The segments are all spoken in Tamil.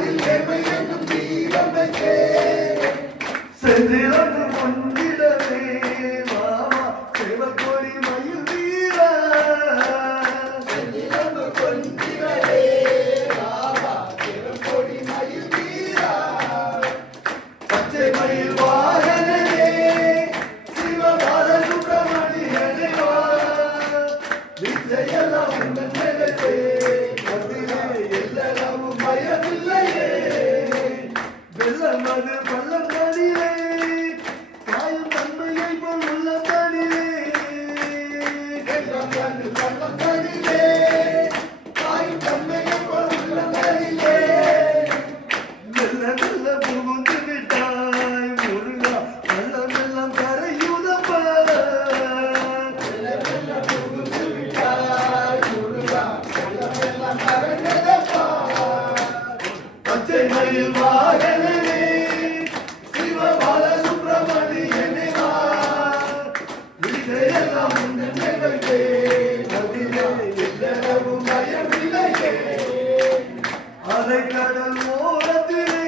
அதில் ஏமை என்னும் தீபம் வைத்தே செந்திலொன்று பொங்கிடவே மாமா சிவக்கொடி மயில் வீரா செந்திலொன்று பொங்கிடவே மாமா சிவக்கொடி மயில் வீரா பச்சை மயில் வாகனே சிவபால சுப்பிரமணியனே வா வித்தையெல்லாம் உங்கள் நிலைத்தே அதிலே எல்லளவும் பயமில்லையே வெள்ளம் அது பள்ளம் தனிலே காயும் தன்மையை போல் உள்ள தனிலே வெள்ளம் அது பள்ளம் தனிலே காயும் தன்மையை போல் உள்ள தனிலே மெல்ல மெல்ல புகுந்து விட்டாய் முருகா வெள்ளம் எல்லாம் கரையுதப்பா மெல்ல மெல்ல புகுந்து விட்டாய் முருகா வெள்ளம் எல்லாம் கரையுதப்பா பச்சை மயில் வாகனே சிவபால சுப்பிரமணியனே வா வித்தையெல்லாம் உங்கள் நிலைத்தே அதிலே எல்லளவும் பயமில்லையே அலைக்கடல் ஓரத்திலே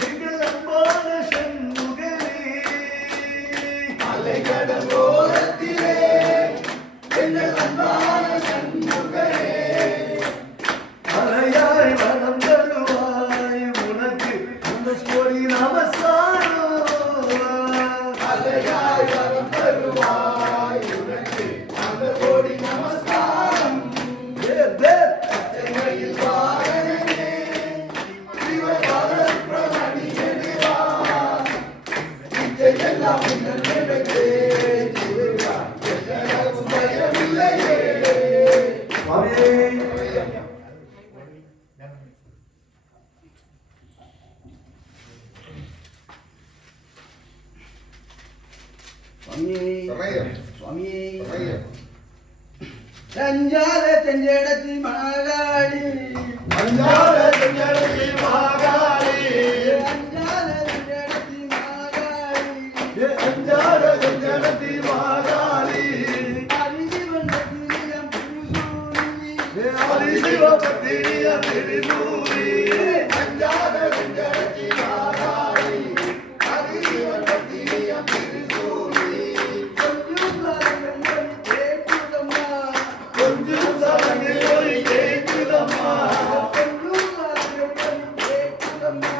எங்கள் அன்பான சண்முகனே அலைகடல் ஓரத்திலே எங்கள் அன்பான சண்முகனே அலையாய் வரம் தருவாய் உனக்கு அந்த கோடி நமஸ்காரம் அலையாய் வரம் தருவாய் உனக்கு அந்த கோடி நமஸ்காரம் பச்சைமயில் வாகனனே சிவபால சுப்பிரமணியனே வா இச்சையெல்லாம் உங்கள் நினைத்தே முருகா எல்லளவும் பயமில்லையே சுவாமியே தஞ்சால தெஞ்சடத்தி மாகாளி அஞ்சால செஞ்சடத்தி மாகாளி அஞ்சால தெஞ்சடத்தி மாகாளி அஞ்சால செஞ்சடத்தி மாகாளி அரிசிவன் பத்திரியம் புருசூரி ஆதிசிவபத்திரிய திருநூரி அஞ்சாத செஞ்சடத்தி மாகாளி அதிசிவன் பத்திரியம் திருசூரி கொஞ்சம் சாரங்கள் கொஞ்சம் சலங்கை மணி கேட்குதம்மா ஒலி கேட்குதம்மா கொஞ்சம் சாரங்கள் மணி கேட்குதம்மா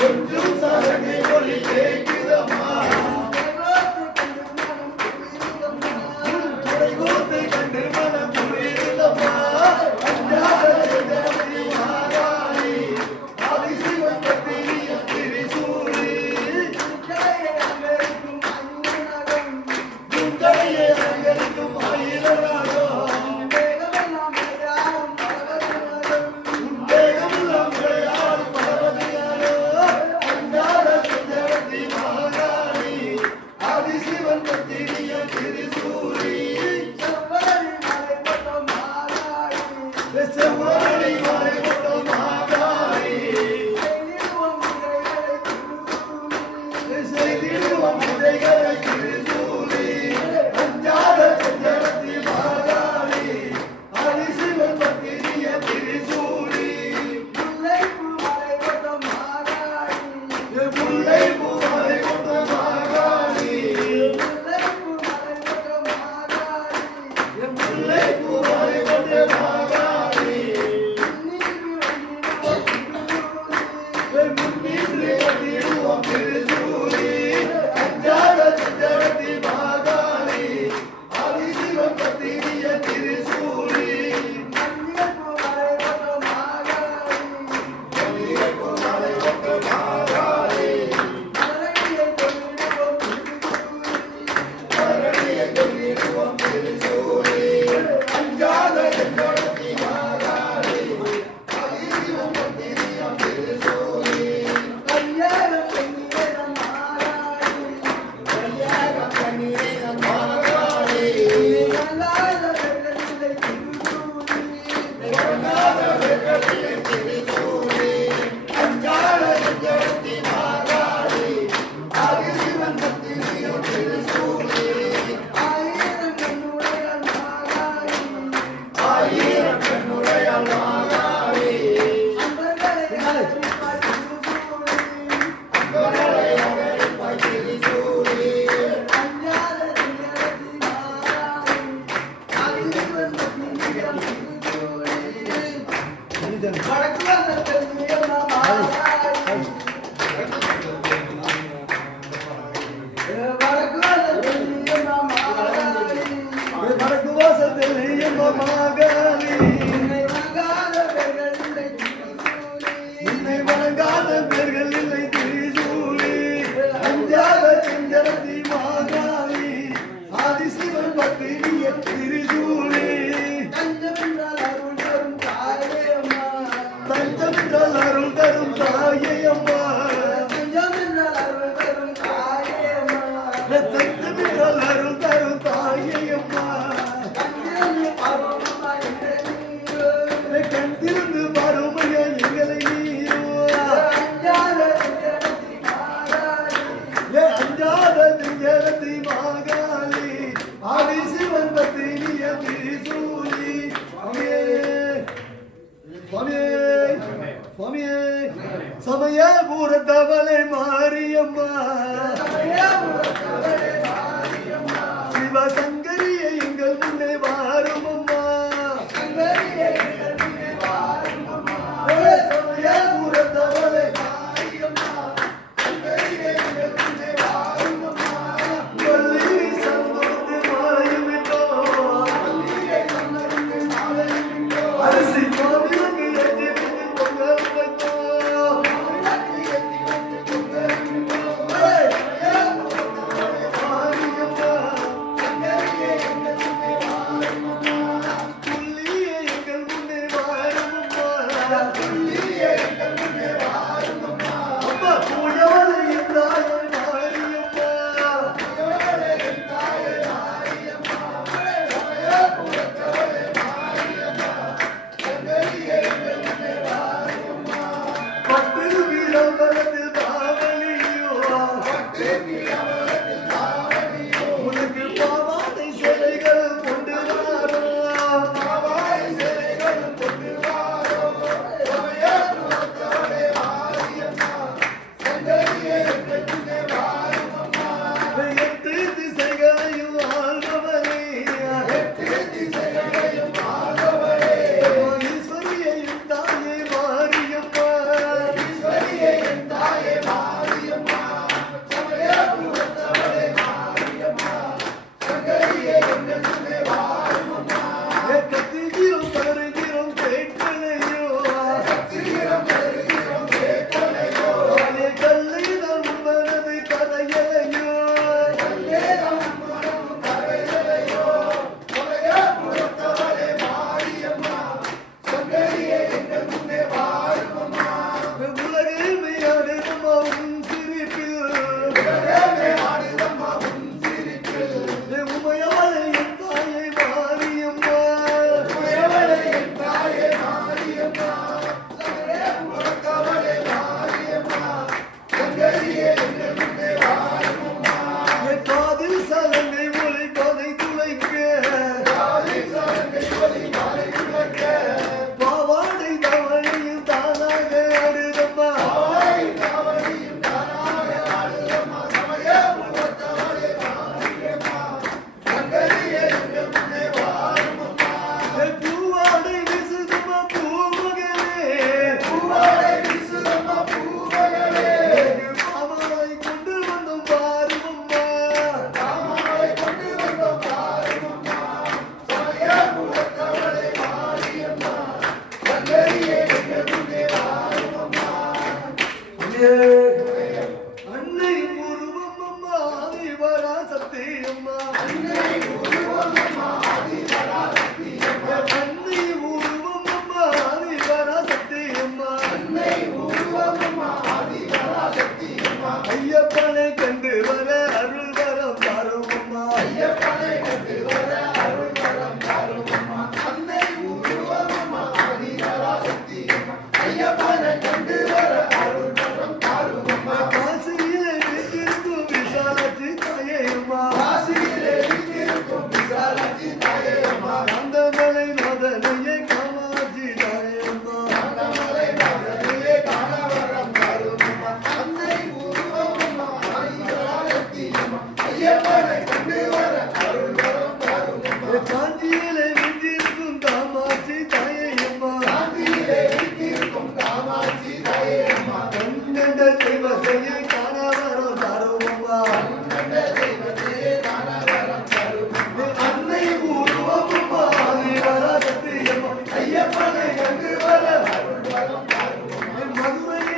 கொஞ்சம் சலங்கை ஒலி கேட்குதம்மா துறைகூத்தை கண்டு மனம் புரியுதம்மா அஞ்சாத செஞ்சடத்தி மாகாளி ஆதிசிவபத்திரிய திருசூரி துர்க்கையை அலங்கரிக்கும் ஆயிரநாகம் உன் வேகமெல்லாம் விளையாடும் பரவதியாரோ உன்னை வணங்காத பேர்கள் இல்லை திரிசூலி அஞ்சாத செஞ்சரத்தி மாகாளி ஆதிசிவன் பத்தினிய திரிசூலி தஞ்சம் என்றால் அருள் தரும் தாயே அம்மா தஞ்சம் என்றால் அருள் தரும் தாயே அம்மா தஞ்சம் என்றால் அருள் தரும் தாயே அம்மா தஞ்சம் என்றால் அருள் தரும் தாயே அம்மா கண்ணிரண்டு பருவமா எங்களை நீரோ கண்டிருந்து பாருமையா எங்களை நீரோ அஞ்சாத செஞ்சரத்தி மாகாளி அஞ்சாத திங்கரத்தி மாகாளி ஆதிசிவன் பத்தினிய திரிசூலி சுவாமியே சமயபுரத்தவளை மாரியம்மா சிவசங்கரியை எங்கள் முன்னே வாரும் அம்மா சமயபுரத்தவளை வள்ளி சம்பத்து மாயமிட்டோ அரிசி கோவிலுக்கு ஏற்றி வைத்து பொங்கல் வைத்தோம் மாரியம்மா புள்ளியே எங்கள் முன்னே வாரும் அம்மா அம்மா பூஜவலை என்றாயே பட்டு வீரம்பலத்தில் தாவணியோ உனக்கு பாவாடை சேலைகள் கொண்டு வாரோம் எட்டு திசைகளையும் ஆள்பவரே ஈஸ்வரியையும் தாயே மாரியம்மா கத்திகிறோம் தருகிறோம் கேட்கலையோ கல்லை தான் மனதை கரையலையோ உலகே மெய்யாடுதம்மா உன் சிரிப்பில் உமையவளை என் தாயை மாரியம்மா என் காதில் சலங்கை ஒளி கதை துளைக்க பாவாடை தவணையில் தானாக ஆடுதம்மா பூவாடை வீசுதம்மா பூமகளே பாவாடை கொண்டு வந்தோம் பாருமம்மா அன்னை உருவம் அம்மா ஆதிவரா சத்தியம்மா அன்னை உருவம் அம்மா ஆதிவரா சத்தியம்மா ஐயப்பனை கண்டு வர அருள் வரம் தாரும் அம்மா காசியிலே வீட்டிற்கும் விசாலாட்சி தாயே அம்மா அந்தமலை நாதனையே காமாட்சி தாயே அம்மா காஞ்சியிலே வீட்டிற்கும் காமாட்சி தாயே அம்மா கண்கண்ட தெய்வத்தையே காண வரும் தாரும் அம்மா அன்னை உருவம் அம்மா ஆதிவரா சத்தியம்மா ஐயப்பனை கண்டு வர மதுரை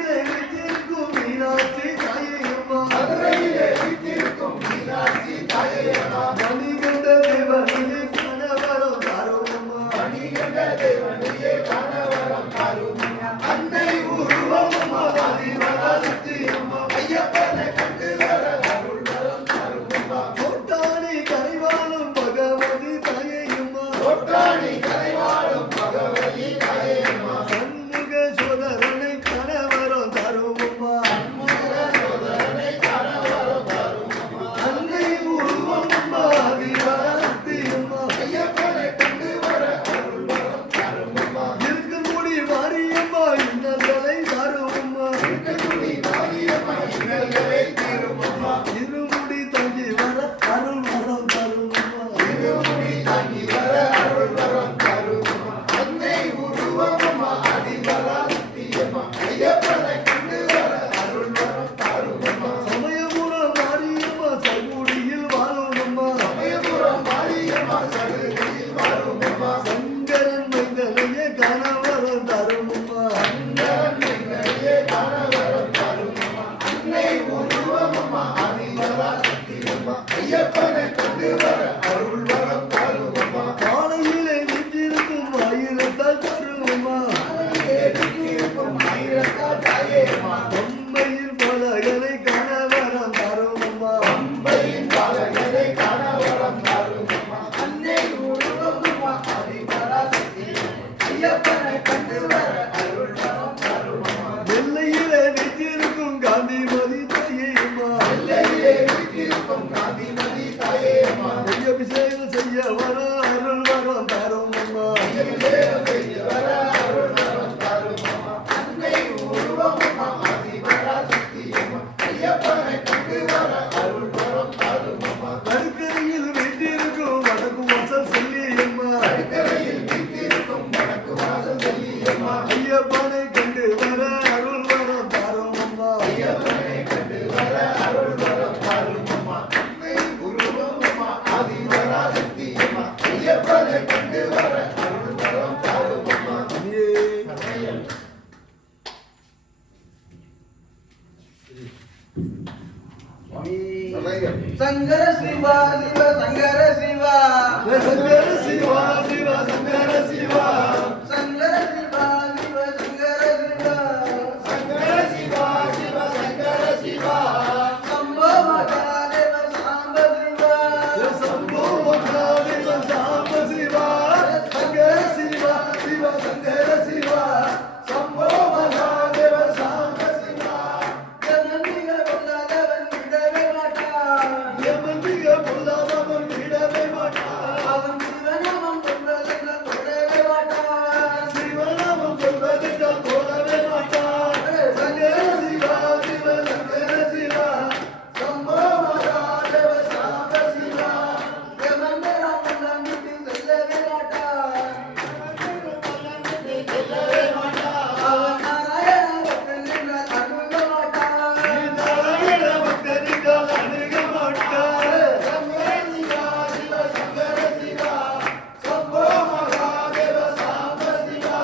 சங்கர சிவா சிவ சங்கர சிவா சங்கர சிவா சிவ சங்கர சிவா சங்கர சிவா சிவ சங்கர சிவா சங்கர சிவா சிவ சங்கர சிவா சம்போ மகாதேவ சாம்ப சிவா சம்போ மகாதேவ சாம்ப சிவா சங்கர சிவா சிவ சங்கர சிவா சம்போ மகாதேவ சாம்ப சிவா யமனிக பொல்லாதவன் விடவே மாட்டான் யமனிக பொல்லாதவன் விடவே மாட்டான் அவன் சிவநாமம் சொல்வதெல்லாம் தொடவே மாட்டான் சிவநாமம் சொல்வதென்றால் போடவே மாட்டான் சங்கர சிவா சிவ சங்கர சிவா சம்போ மகாதேவ சாம்ப சிவா யமந்தரம் எல்லாம் விட்டு செல்லவே மாட்டான் சொல்லவே மாட்டான் அவன் நாராயண பக்தன் என்றால் அணுக மாட்டான் நாராயண பக்தனிகள் அணுக மாட்டார் சங்கர சிவா சிவ சங்கர சிவா சம்போ மகாதேவ சாம்ப சிவா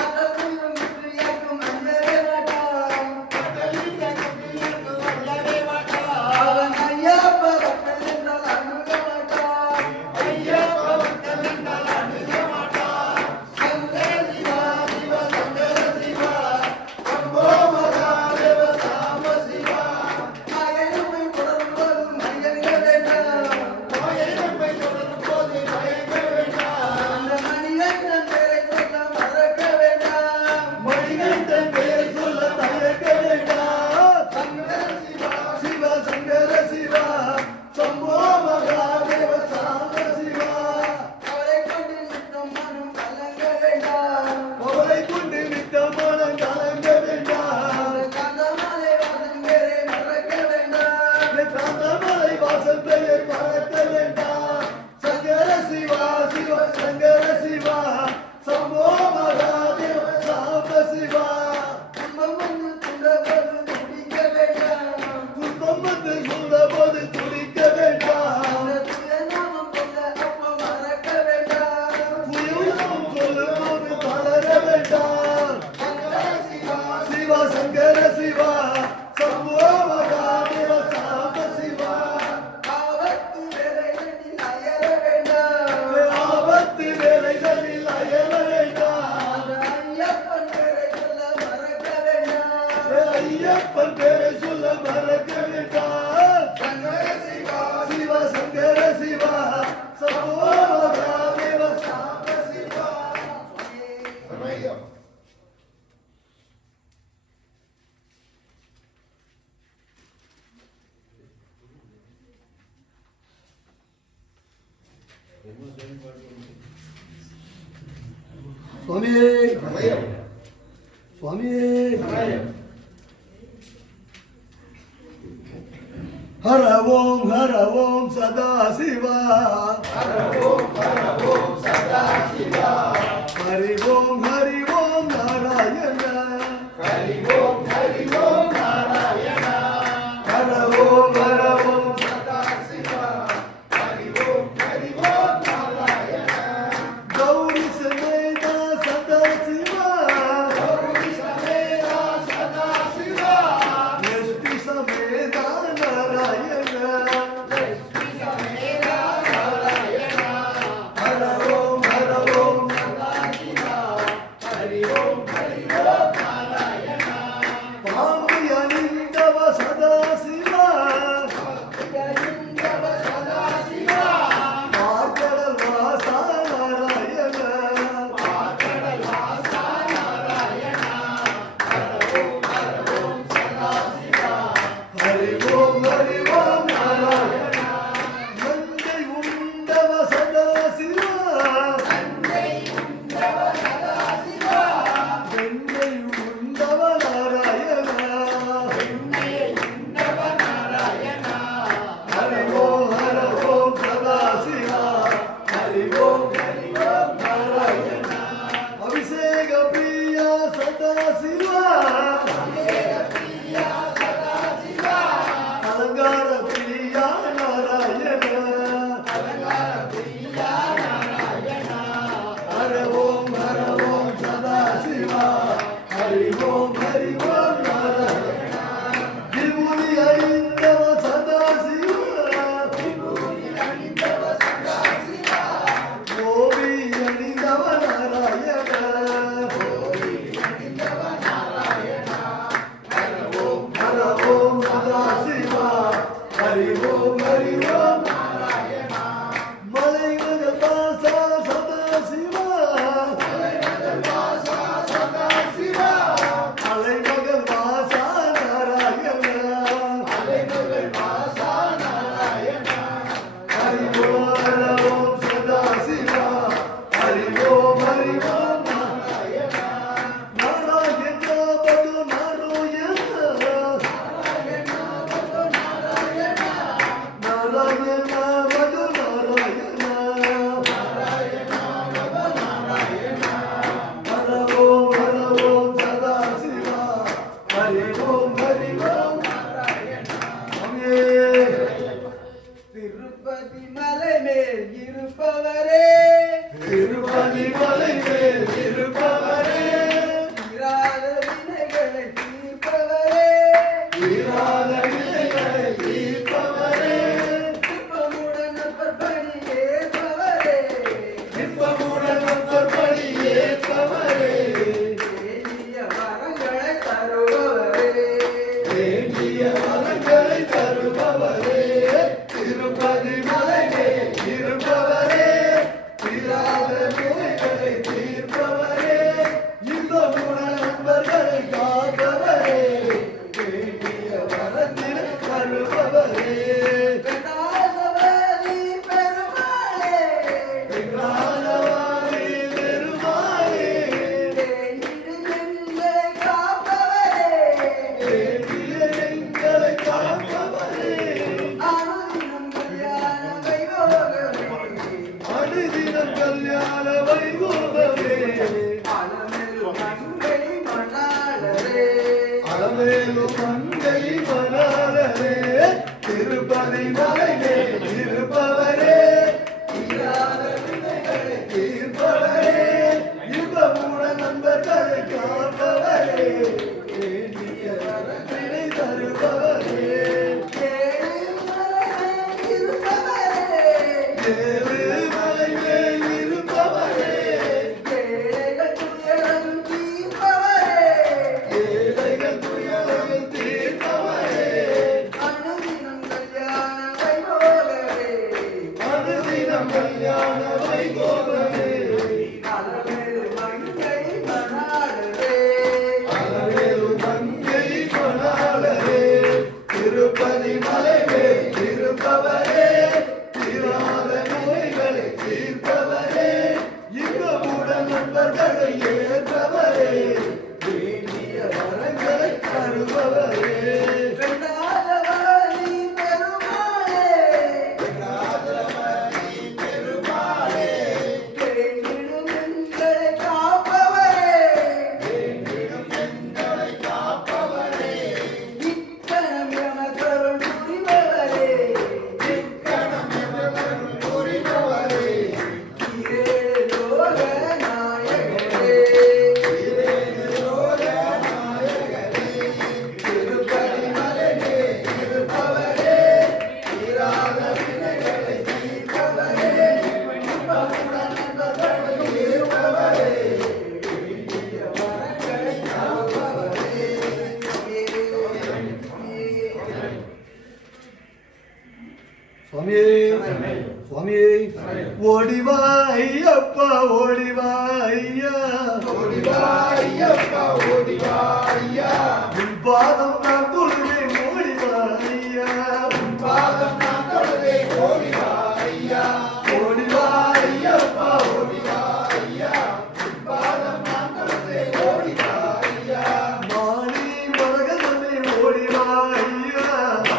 அத்தனையும் விற்றியாக்கும் அண்ணவே மாட்டான் கலிங்க கலிங்க வல்லவே மாட்டான் அவன் ஐயப்ப பக்தன் என்றால் அணுக மாட்டான் ஐயப்ப பக்தன் என்றால் அணுக மாட்டான் சங்கர சிவா சிவ சங்கர சிவா சம்போ மகாதேவ சாம்ப சிவா மகனுமை தொடரும்போது மயங்க வேண்டாம் மாயனப்பை தொடரும் போது மயங்க வேண்டாம் அந்த மணிகண்டன் பெயரை சொல்ல மறக்க வேண்டாம் மணிகண்டன் பெயர் சொல்ல தயக்க வேண்டாம் சங்கர சிவா சிவ சங்கர சிவா சம்போ மகாதேவ சாம்ப சிவா அவரை கொண்டு நித்தம் மனம் கலங்க வேண்டாம் அவரை கொண்டு நித்தமான கலங்க வேண்டாம் அந்த கந்தமாலை வாசன் பேரை மறக்க வேண்டாம் காந்தமலை வாசல் பெயர் மறக்க வேண்டாம் சங்கர சிவா சிவ சங்கர சிவா சம்போ மகாதேவ சாம்ப சிவா துன்பம் வந்து துண்டபோது துடிக்க வேண்டாம் துன்பம் வந்து சொல்லும்போது துடிக்க வேண்டாம் அந்த துயநாமம் சொல்ல அப்ப மறக்க வேண்டாம் புயலும் சொல்லும்போது தளர வேண்டாம் சங்கர சிவா சிவா சங்கர சிவா சம்போ மகாதேவ சாம்ப சிவா ஆபத்து வேலைகளில் அயர வேண்டாம் ஆபத்து வேலைகளில் அயல வேண்டாம் அந்த ஐயப்பன் பேரை சொல்ல மறக்க வேண்டாம் ஐயப்பன் பேரை சொல்ல மறக்க வேண்டாம் சங்கர சிவா சிவ சங்கர சிவா சம்போ மகாதேவ சாம்ப சிவா சமயம் சுவாமி சமயம் சுவாமி சமயம் ஹர ஓம் சதா சிவா ஹர ஓம் சதா சிவா ஹரி ஓம் நாராயண ஹரி ஓம் நாராயண ஹர ஓம் சதா சிவா ஹரி ஓம் நாராயண கௌரி சமேதா சதா சிவா கௌரி சமேதா சதா சிவா எஸ்பி சமேதா நாராயண லட்சுமி சமேதா நாராயண ஹர ஓம் சதா சிவா ஹரி ஓம் நாராயண பாம்பு அணிந்தவ சதா சிவா யலிங்கவ சதா சிவா பார்க்கடல் வாசா நாராயண ஆகடல் வாசா நாராயண ஹர ஓம் சதா சிவா ஹரி ஓம் நாராயண நந்தை உண்டவ சதா சிவா அன்னை உண்டவ சதா சிவா வெண்ணை உண்டவ நாராயண என்னை உண்டவ நாராயண ஹரி ஓம் சதா சிவா ஹரி ஓம் நாராயண அபிஷேக பிரியா சதா சிவா பிரியா சதா சிவா அலங்கார பிரியா நாராயண அலங்கார பிரியா நாராயண ஹர ஓம் சதா சிவா ஹரி ஓம் நாராயண விபூதி அறிந்தவ சதா சிவா தீராத வினைகளை தீர்ப்பவரே இன்பமுடன் அப்பற்பணி ஏற்பவரே இன்பமுடன் அப்பற்பணி ஏற்பவரே வேண்டிய வரங்களை தருபவரே வேண்டிய வரங்களை தருபவரே திருப்பதி மலையே இருப்பவரே தீராத வினைகளை தீர்ப்பவரே இன்பமுடன் நண்பர்களை காப்பவரே வேண்டிய வரத்தினை தருபவரே கண்டாசவதி பெருமாளே வெங்கடாஜலவாணி பெருமாளே வேண்டிடுமென்னை காப்பவரே வேண்டிய எங்களை காப்பவரே அனுதினம் கல்யாண வைபோகமே அனுதினம் கல்யாண வைபோகமே அலமேலும் மங்கை மணாளரே அலமேலும் மங்கை மணாளரே திருப்பதி மலையே இருப்பவரே தீராத வினைகளை தீர்ப்பவரே இன்பமுடன் நண்பர்களை காப்பவரே வேண்டிய வரத்தினை தருபவரே ஏழு மலை மேல் இருப்பவரே ஏழைகள் துயரங்கள் தீர்ப்பவரே அனுதினம் கல்யாண வைபோகமே அலமேலு மங்கை மணாளரே திருப்பதி மலை மேல் இருப்பவரே தீராத நோய்களை தீர்ப்பவரே இன்பமுடன் நண்பர்களை ஏற்பவரே வேண்டிய வரங்களை தருபவரே சுவாமியே சுவாமியே ஓடிவா ஐயப்பா ஓடிவா ஐயா ஓடிவா ஐயப்பா ஓடிவா ஐயா உன் பாதம் நான் தொழுவேன் ஓடிவா ஐயா பாதம் நான் தொழுவேன் ஓடிவா ஐயா ஓடிவா ஐயப்பா ஓடிவா ஐயா பாதம் நான் தொழுவேன் ஓடிவா ஐயா மாணி மரகதமே ஓடிவா ஐயா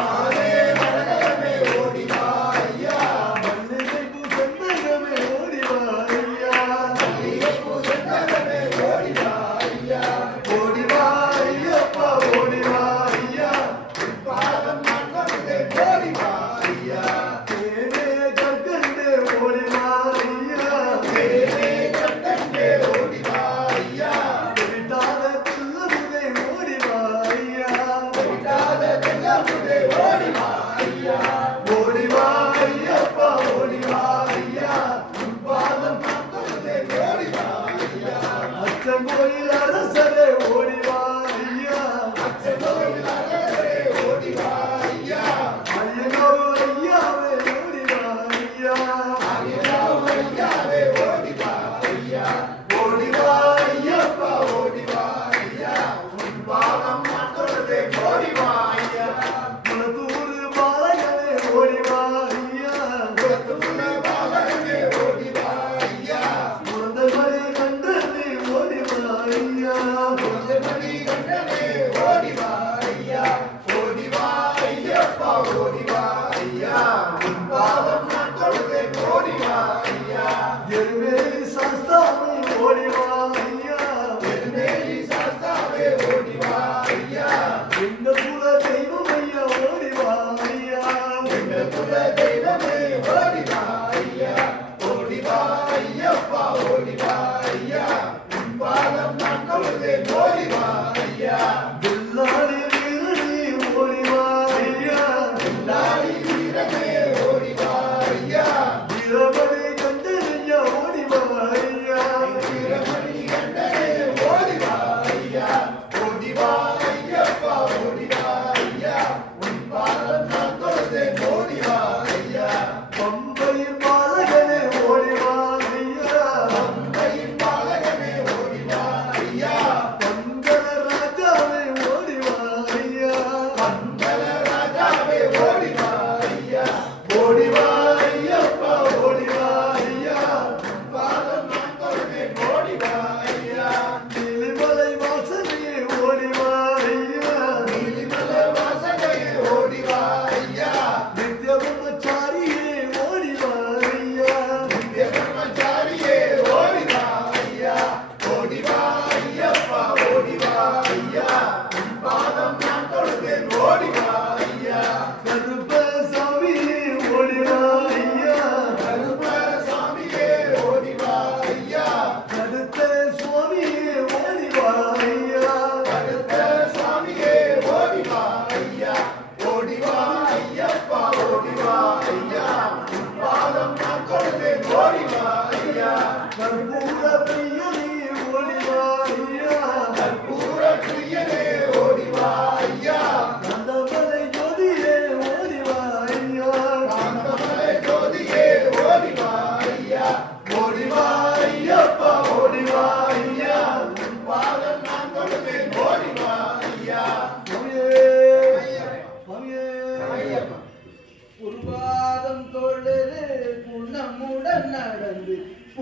ஆரே மரகதமே ஓடிவா ஐயா மல்லிகை பூசன்னகமே ஓடிவா ஐயா மல்லிகைப்பூ செந்தகமே ஓடிவா ஐயா ஓடிவா ஐயப்பா ஓடிவா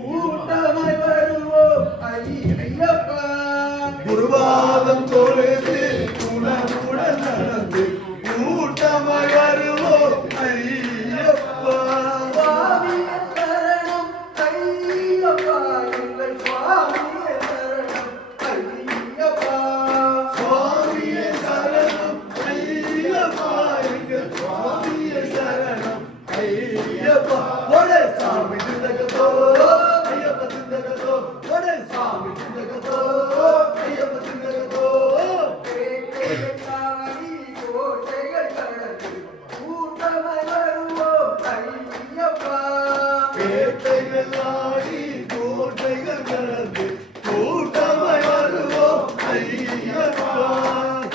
கூட்டமாய் வருவோம் ஐயப்பா. குருவாதம் தொழுது குணமுடன் நடந்து கூட்டமாய் வருவோம் ஐயப்பா. சுவாமியே சரணம் ஐயப்பா, எங்கள் சுவாமியே சரணம் ஐயப்பா. சுவாமியே சரணம் ஐயப்பா, எங்கள் சுவாமியே சரணம் ஐயப்பா. ஒரே சாமி சிந்தகத்தோ ஐயப்ப சிந்தகத்தோ, ஒரே சாமி சிந்தகத்தோ ஐயப்ப சிந்தகத்தோ. பேட்டையக்காரி கோட்டைகள் கடந்து கூட்டமாய் வருவோம் ஐயப்பா. பேட்டைகள் ஆடி கோட்டைகள் கடந்து கூட்டமாய் வருவோம் ஐயப்பா.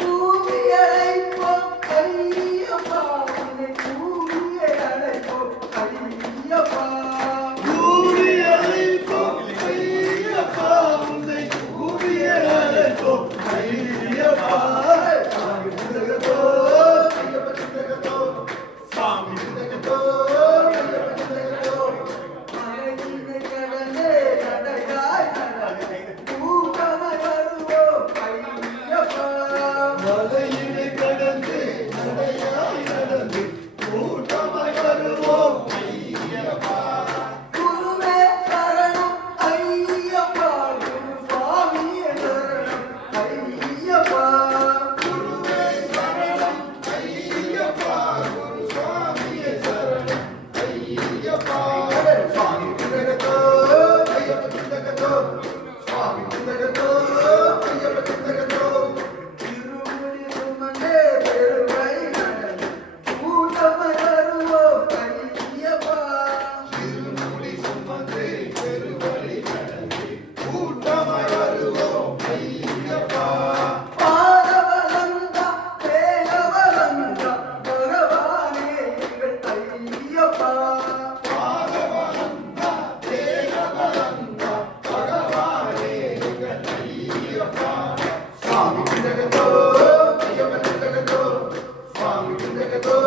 கூவி அழைப்போம் ஐயப்பா, உன்னை கூவி அழைப்போம் ஐயப்பா. கூவி அழைப்போம் ஐயப்பா, உன்னை கூவி அழைப்போம் ஐயப்பா. சாமி சிந்தகத்தோ ஐயப்ப சிந்தகத்தோ, சாமி சிந்தகத்தோ ஐயப்ப சிந்தகத்தோ. மலையினை கடந்தே நடையாய் நடந்து கூட்டமாய் வருவோம் ஐயப்பா. மலையினை கடந்து நடையாய் நடந்து கூட்டமாய் வருவோம் ஐயப்பா. குருவே சரணம் ஐயப்பா, குரு சுவாமியே சரணம் ஐயப்பா. குருவே சரணம் ஐயப்பா, குரு சுவாமியே சரணம் ஐயப்பா. சுவாமி சிந்தகத்தோ ஐயப்ப சிந்தகத்தோ, சுவாமி சிந்தகத்தோ ஐயப்ப சிந்தகத்தோ. திருமுடி சுமந்தே பெருவழி நடந்து கூட்டமாய் வருவோம் ஐயப்பா. திருமுடி சுமந்து பெருவழி நடந்து கூட்டமாய் வருவோம் ஐயப்பா. பாதவலந்தா தேவலந்தா பகவானே எங்கள் ஐயப்பா. பாதவலந்தா தேவலந்தா பகவானே எங்கள் ஐயப்பா. சுவாமி சிந்தகத்தோ ஐயப்ப சிந்தகத்தோ, சுவாமி சிந்தகத்தோ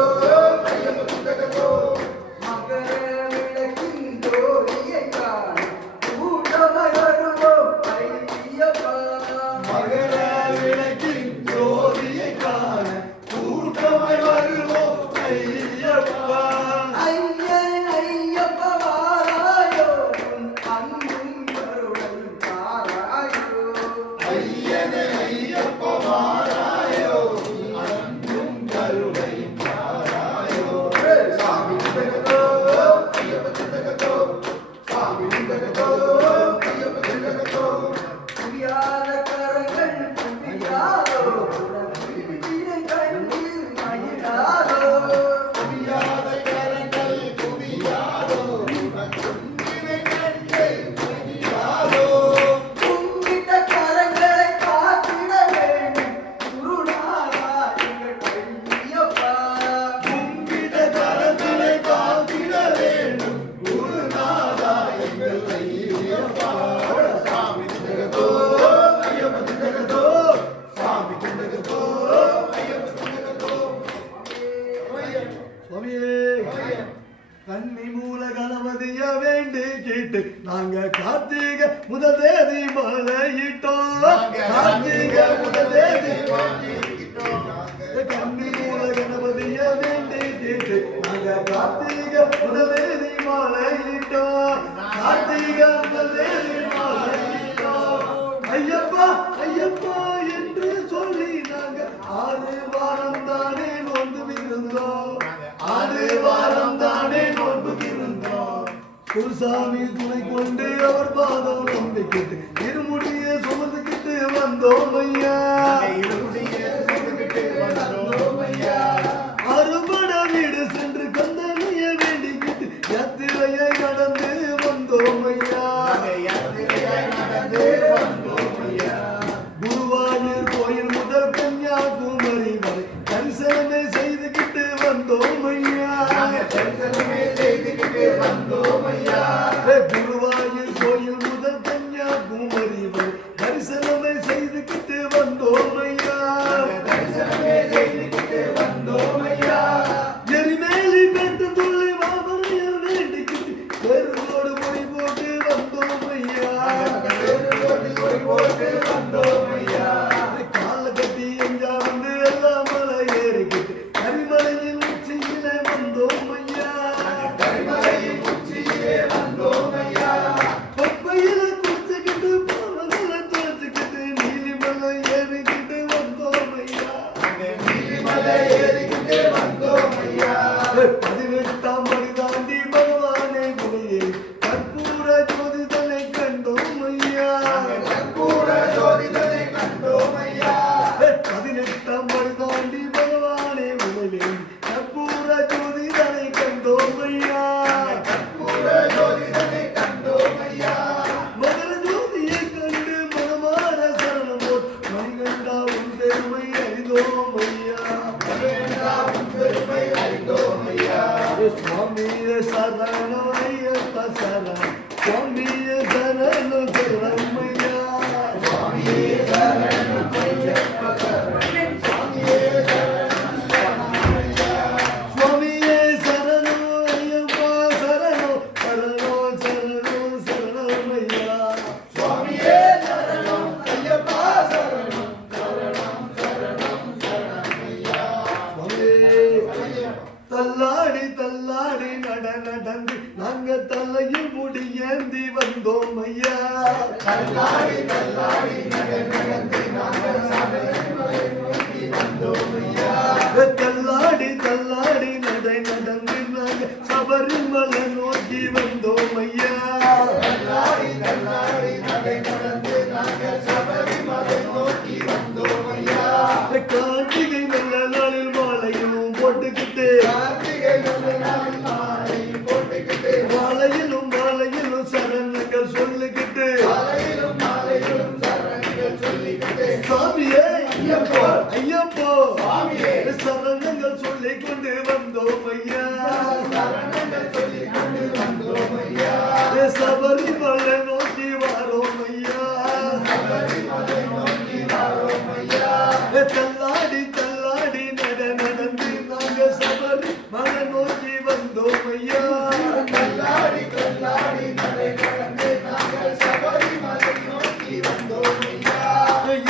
ஐயப்ப சிந்தகத்தோ. மகர விளக்கின் ஜோதியை காண கூட்டமாய் வருவோம் ஐயப்பா. மகர விளக்கின் ஜோதியை காண கூட்டமாய் வருவோம் ஐயப்பா. ஐயன் ஐயப்பா வாராயோ, உன் அன்பும் கருணையும் தாராயோ. ஐயனே ஐயப்ப மாறாயோ, அன்பும் கருணையும் தாராயோ. சாமி சிந்தகத்தோ ஐயப்ப சிந்தகத்தோ, சாமி சிந்தகத்தோ ஐயப்ப சிந்தகத்தோ. புரியாத கரங்கள் புரியாதோ, உனக்கினை கண்டு மகிழாதோ. புரியாத கரங்கள் புரியாதோ, உனக்குன்றினை கண்டு புரியாதோ. கும்பிட்ட கரங்களை காத்திட வேண்டும் குருநாதா எங்கள் ஐயப்பா. கும்பிட்ட கரங்களை காத்திட வேண்டும் குருநாதா எங்கள் ஐயப்பா. சாமி சிந்தகத்தோ ஐயப்ப சிந்தகத்தோ, சாமி சிந்தகத்தோ ஐயப்ப சிந்தகத்தோ. சுவாமியே கன்னி மூல கணபதிய வேண்டி கேட்டு நாங்க கார்த்திகை முதல் தேதி மலையிட்டோம். கார்த்திகை முதல் தேதி கன்னி மூல கணபதிய வேண்டி கேட்டு நாங்க கார்த்திகை முதல் தேதி மலையிட்டோம். கார்த்திகை முதல் தேதி மலையிட்டோம். ஐயப்பா ஐயப்பா என்று சொல்லி நாங்க 6 வாரம் தானே நோன்பு இருந்தோம். 6 வாரம் தானே நோன்பு இருந்தோம். குருசாமி துணை கொண்டு அவர் பாதம் நம்பிக்கிட்டு இருமுடியை சுமந்துக்கிட்டு வந்தோம் ஐயா. அறுபட வீடு சென்று கந்தனைய வேண்டிக்கிட்டு யாத்திரையை நடந்து வந்தோம் ஐயா. குருவாயூர் கோயில் முதல் கன்னியாகுமரி வரை தரிசனமே செய்துகிட்டு வந்தோம் ஐயா. குருவாயூர் கோயில் முதல் கன்னியாகுமரி வரை தரிசனமே செய்துகிட்டு வந்தோம் ஐயா. எரிமேலி பெற்று துள்ளி வாமரைய வேண்டிக்கிட்டு பெருங்கோடு மொழி போட்டு வந்தோம் வந்தோம் ஐயா. பெருமை அறிந்தோம் ஐயா. சுவாமியே சரணம் ஐயப்ப சரணம், சுவாமியே சரணம் சரணம் ஐயா. சுவாமியே சரணம் ஐயப்ப சரணம், சுவாமியே சரணம் சரணம் ஐயா. சுவாமியே சரணம் ஐயப்பா சரணம் சரணம் சரணம் சரணம் ஐயா. சுவாமியே சரணம் ஐயப்பா சரணம் சரணம் சரணம் சரணம் ஐயா. தள்ளாடி தள்ளாடி நடந்து நாங்க தலையில் முடியேந்தி வந்தோம் ஐயா. தள்ளாடி தள்ளாடி நடந்து நாங்கள் சபரிமலை நோக்கி வந்தோம் ஐயா. தள்ளாடி தள்ளாடி நடந்து நாங்க சபரிமலை நோக்கி வந்தோம் ஐயா. தள்ளாடி தள்ளாடி நடந்து நாங்கள் சபரிமலை நோக்கி வந்தோம் ஐயா. கார்த்திகை நல்ல நாளில் மாலையும் போட்டுக்கிட்டு, கார்த்திகை நல்ல நாளில் மாலை போட்டுக்கிட்டு, மாலையிலும் சரணங்கள் சொல்லிக்கிட்டு, மாலையிலும் சரணங்கள் சொல்லிக்கிட்டு, சாமியே ஐயப்போ ஐயப்போ சுவாமியே சரணங்கள் சொல்லிக் கொண்டு வந்தோம் ஐயா. சரணங்கள் சொல்லிக் கொண்டு வந்தோம் ஐயா. சபரிமலை நோக்கி வாரோம் ஐயா. சபரிமலை நோக்கி வாரோம் ஐயா. தள்ளாடி தள்ளாடி நடந்து நாங்க சபரிமலை நோக்கி வந்தோம் ஐயா. தள்ளாடி தள்ளாடி நடந்து நாங்கள் சபரிமலை நோக்கி வந்தோம் ஐயா.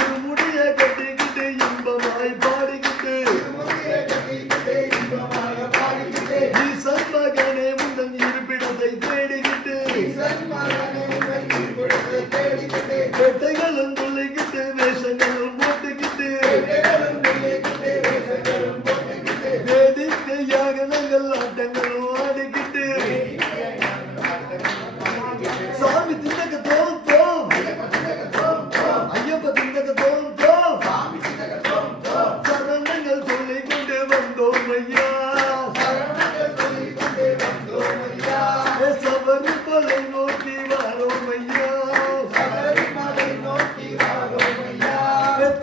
இருமுடிய கட்டிக்கிட்டு இன்பமாய் பாடிக்கிட்டு, திருமுடியை கட்டிக்கிட்டு இன்பமாக பாடிக்கிட்டு, ஈசன் மகனே உந்தன் இருப்பிடத்தை தேடிக்கிட்டு, ஈசன் மகனே உங்கள் இருப்பிடத்தை தேடிக்கிட்டு, பெட்டைகளும் துள்ளிக்கிட்டு வேஷங்களும் போட்டுக்கிட்டு, வேட்டைகளும் வில்லிக்கிட்டு, வேஷங்களும் போட்டுக்கிட்டு, வேடிக்கையாக நாங்கள் ஆட்டங்களும் ஆடிக்கிட்டு, சாமி திண்டக தோம் தோம் ஐயப்ப திண்டக தோம் தோம் சாமி சிதகத்தோம் தோம் சரணங்கள் சொல்லிக் கொண்டு வந்தோம் ஐயா. சரணங்கள் சொல்லிக் கொண்டு வந்தோம் ஐயா. சபரிமலை நோக்கி வாரோம் ஐயா. சபரிமலை நோக்கி வாரோம் ஐயா.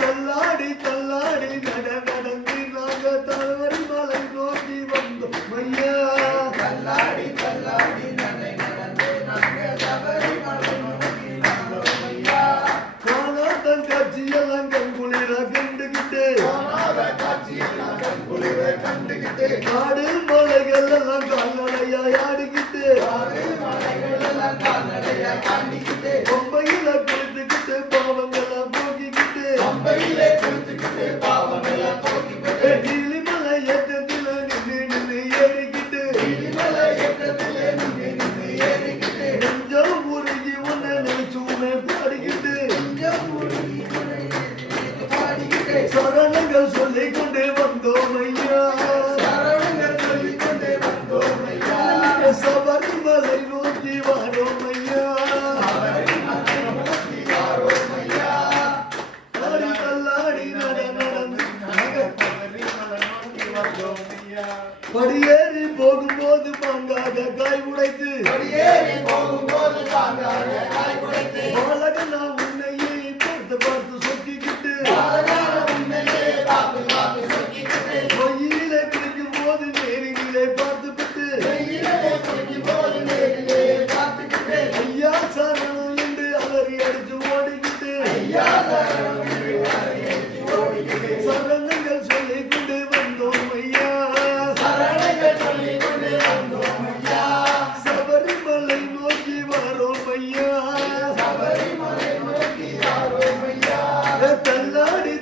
தள்ளாடி தள்ளாடி நடந்து நாங்க சபரிமலை நோக்கி வந்தோம் ஐயா. தள்ளாடி தள்ளாடி நடந்து நாங்கள் சபரிமலை நோக்கி வந்தோம் ஐயா. காணாதன் காட்சியெல்லாம் கண்குளிர கண்டுகிட்டு, காணாத காட்சியெல்லாம் கண்குளிர கண்டுகிட்டு, காடு மலைகள் எல்லாம் கால்நடையாய் ஆடிக்கிட்டு, காடு மலைகள் எல்லாம் கால்நடையாய் தாண்டிக்கிட்டு, பொம்பையில குளித்துக்கிட்டு பாவங்களை போக்கிக்கிட்டு, பம்பையிலே குளித்துக்கிட்டு பாவங்களை போக்கிக்கிட்டு, நீலிமலை ஏற்றத்தில் நின்று ஏறிக்கிட்டு, நீலிமலை ஏற்றத்திலே நின்று ஏறிக்கிட்டு, நெஞ்சம் உருகி உன்னை நினைச்சுமே பாடிக்கிட்டு, நெஞ்சம் உருகி உன்னை நினைத்து பாடிக்கிட்டு, சரணங்கள் சொல்லிக் கொண்டு வந்தோம் ஐயா. சரணங்கள் சொல்லிக் கொண்டு வந்தோம் ஐயா. சபரிமலை நோக்கி வாரோம் ஐயா. சபரிமலை நோக்கி வாரோம் ஐயா. தள்ளாடி தள்ளாடி நடந்து படியேறி போகும்போது பங்காக காய் உடைத்து, படியேறி போகும்போது தாங்காக காய் உடைத்து, பாலகனா உன்னையே பார்த்து சொக்கிக்கிட்டு, பாலகான உன்னையே பார்த்து பார்த்து சொக்கிக்கிட்டு, பொய்யிலே குளிக்கும் போது நேரிலே பார்த்துவிட்டு, வெயிலே குளிக்கும் போது நேரிலே பார்த்துக்கிட்டு, ஐயா சரணம் என்று அலறி அடிச்சு ஓடிக்கிட்டு, ஐயா சரணம் என்று அறையேற்றி ஓடிக்கிட்டு, சரணங்கள் சொல்லிக் கொண்டு வந்தோம் ஐயா. சரணங்கள் சொல்லிக் கொண்டு வந்தோம் ஐயா. சபரிமலை நோக்கி வாரோம் ஐயா. சபரிமலை நோக்கி வாரோம் ஐயா. தள்ளாடி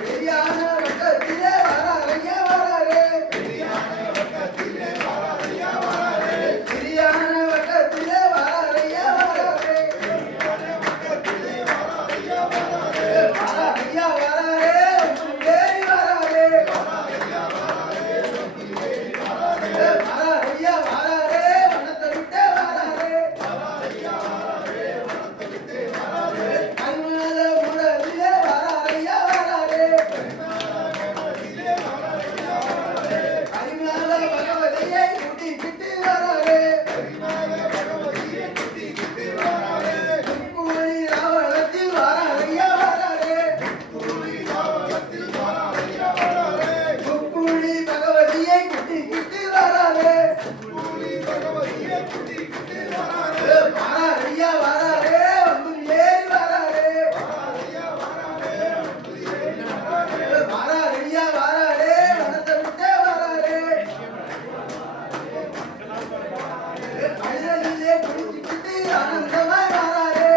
பெரியான வட்டத்திலே வராரையா வராரே பெரியான வட்டத்திலே வராரையா வராரே வராரையா வராரே ஏறி வராரே வராரையா வராரே வனத்தை விட்டே வராரே கண்மல முரளிலே வராரையா வராரே கரிமல பகவதியை கூட்டிக்கிட்டு வராரே கூலி ராவணத்தில் வராரையா வராரே கூலி பகவதியை கூட்டிக்கிட்டு வராரே வராரையா வராரே வந்து ஏறி வராரே வராரையா வராரே வனத்தை விட்டே வராரே கழுதையிலே குடிச்சிக்கிட்டு ஆனந்தமாய் வராரே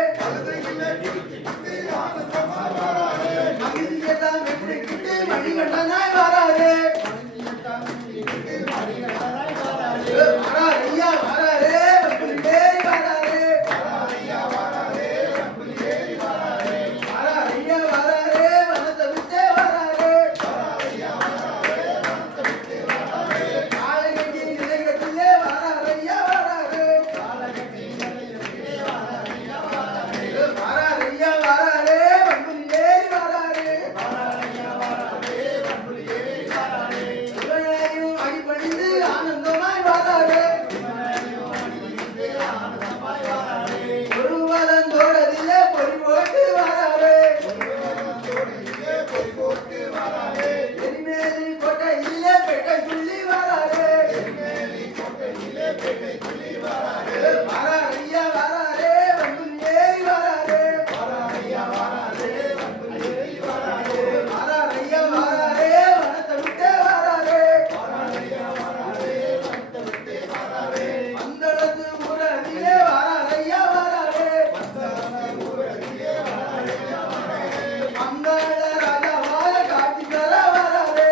மகிழ்ச்சியெல்லாம் வெற்றிக்கிட்டு மணிகண்டனாய் வராரே வராரையா வராரே வந்து ஏறி வராரே வராரையா வராரே வனத்தை விட்டே வராரே காலகட்டி நிலையத்திலே வராரையா வராரே வராரையா வராரே வந்து ஏறி வராரே இவனையும் அடிபணிந்து ஆனந்தமாய் வராரே ஒருவரன் தோழதிலே பொறி போட்டு வராரே எரிமேலி கோட்டையிலே பெட்டை துள்ளி வராரே வராரையா வராரே வந்து ஏறி வராரே வராரையா வராரே வனத்தை விட்டே வராரே அந்தளத்து முரளிலே வராரையா வராரே அந்தாள ராஜாவாக காட்சி தர வராரே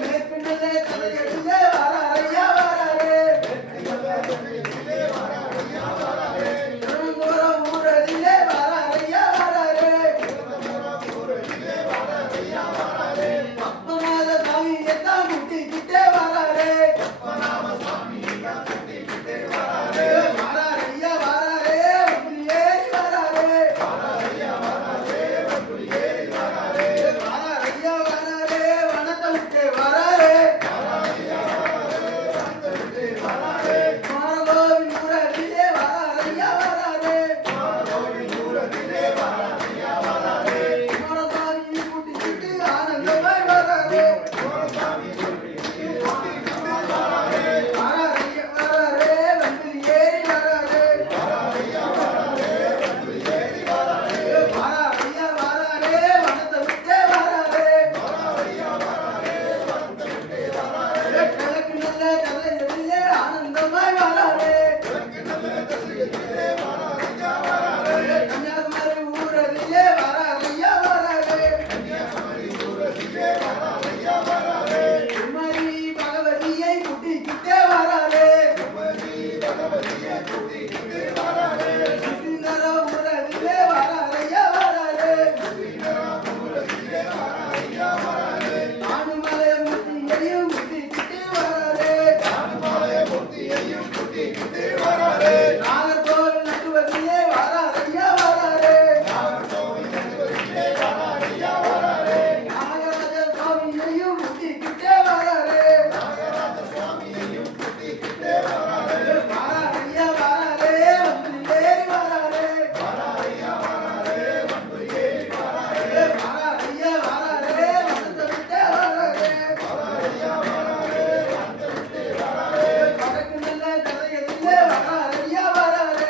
மேற்பின்னலே தலையடிலே வராரையா வராரே திருவனந்தபுரம் ஊரதிலே வராரையா வராரே பத்மநாத சாமியைத்தான் கூட்டிக்கிட்டே வராரே வராரையா வராரே வந்து ஏறி வராரே வராரையா வராரே வனத்தை விட்டு வராரே மாரகோவின் முரளிலே வராரையா வராரே மாரசாமி கூட்டிக்கிட்டு ஆனந்தமாய் வராரே வராரையா வராரே வந்து ஏறி வராரே வராரையா வராரே வனத்தை விட்டே வராரே கிழக்கு நல்ல தலையிலே ஆனந்தமாய் வராரே கன்னியாகுமரி ஊரதிலே வராரையா வராரே குமரி பகவதியை கூட்டிக்கிட்டே வராரே சுந்தர ஊரதிலே வராரையா வராரே ஆணுமலை முத்தியையும் கூட்டிக்கிட்டு வராரே நாகர்கோவில் நடுவதிலே வராரையா வராரே நாகராஜ சுவாமியையும் கூட்டிக்கிட்டே வராரே வராரையா வராரே வந்து ஏறி வராரே வராரையா வராரே வனத்தை விட்டே வராரே வடக்கு நல்ல தலையதிலே வராரையா வராரே